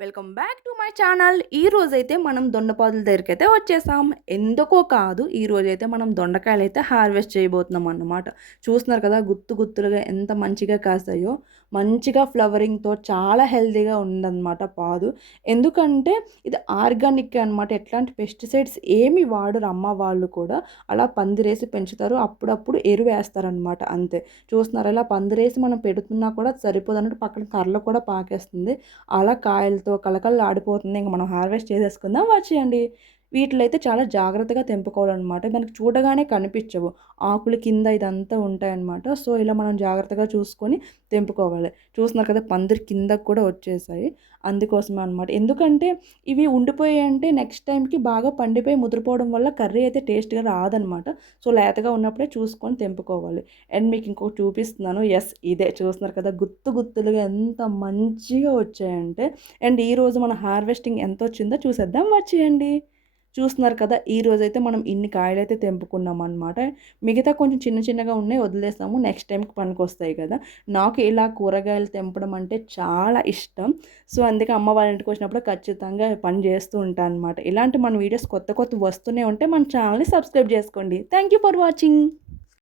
Welcome back to my channel. ఈ రోజైతే మనం దొండపాదుల దగ్గరికైతే వచ్చేసాం. ఎందుకో కాదు, ఈ రోజైతే మనం దొండకాయలైతే హార్వెస్ట్ చేయబోతున్నాం అన్నమాట. చూస్తున్నారు కదా, గుత్తు గుత్తులుగా ఎంత మంచిగా కాసాయో. మంచిగా ఫ్లవరింగ్‌తో చాలా హెల్తీగా ఉందన్నమాట పాదు. ఎందుకంటే ఇది ఆర్గానిక్ అనమాట. ఎట్లాంటి పెస్టిసైడ్స్ ఏమి వాడరు అమ్మ వాళ్ళు కూడా. అలా పందిరేసి పెంచుతారు. అప్పుడప్పుడు ఎరువేస్తారనమాట అంతే. చూస్తున్నారా, ఇలా పందిరేసి మనం పెడుతున్నా కూడా సరిపోదన్నట్టు పక్కన కర్రలు కూడా పాకేస్తుంది. అలా కాయలతో కళకళలాడిపోతుంది. ఇంక మనం హార్వెస్ట్ చేసేసుకుందాం వచ్చేయండి. వీటిలో అయితే చాలా జాగ్రత్తగా తెంపుకోవాలనమాట. మనకు చూడగానే కనిపించవు. ఆకులు కింద ఇదంతా ఉంటాయన్నమాట. సో, ఇలా మనం జాగ్రత్తగా చూసుకొని తెంపుకోవాలి. చూస్తున్నారు కదా, పందిరి కిందకి కూడా వచ్చేసాయి. అందుకోసమే అనమాట. ఎందుకంటే ఇవి ఉండిపోయాయంటే నెక్స్ట్ టైంకి బాగా పండిపోయి ముదిరిపోవడం వల్ల కర్రీ అయితే టేస్ట్‌గా రాదనమాట. సో, లేతగా ఉన్నప్పుడే చూసుకొని తెంపుకోవాలి. అండ్ మీకు ఇంకొకటి చూపిస్తున్నాను. యెస్, ఇదే చూస్తున్నారు కదా, గుత్తు గుత్తులుగా ఎంత మంచిగా వచ్చాయంటే. అండ్ ఈరోజు మన హార్వెస్టింగ్ ఎంతొచ్చిందో చూసేద్దాం వచ్చేయండి. చూస్తున్నారు కదా, ఈరోజైతే మనం ఇన్ని కాయలైతే తెంపుకున్నామనమాట. మిగతా కొంచెం చిన్న చిన్నగా ఉన్నాయి, వదిలేసాము. నెక్స్ట్ టైంకి పనికొస్తాయి కదా. నాకు ఇలా కూరగాయలు తెంపడం అంటే చాలా ఇష్టం. సో, అందుకే అమ్మ వాళ్ళ ఇంటికి వచ్చినప్పుడు ఖచ్చితంగా పని చేస్తూ ఉంటాను అనమాట. ఇలాంటి మన వీడియోస్ కొత్త కొత్తవి వస్తూనే ఉంటే మన ఛానల్‌ని సబ్స్క్రైబ్ చేసుకోండి. Thank you for watching.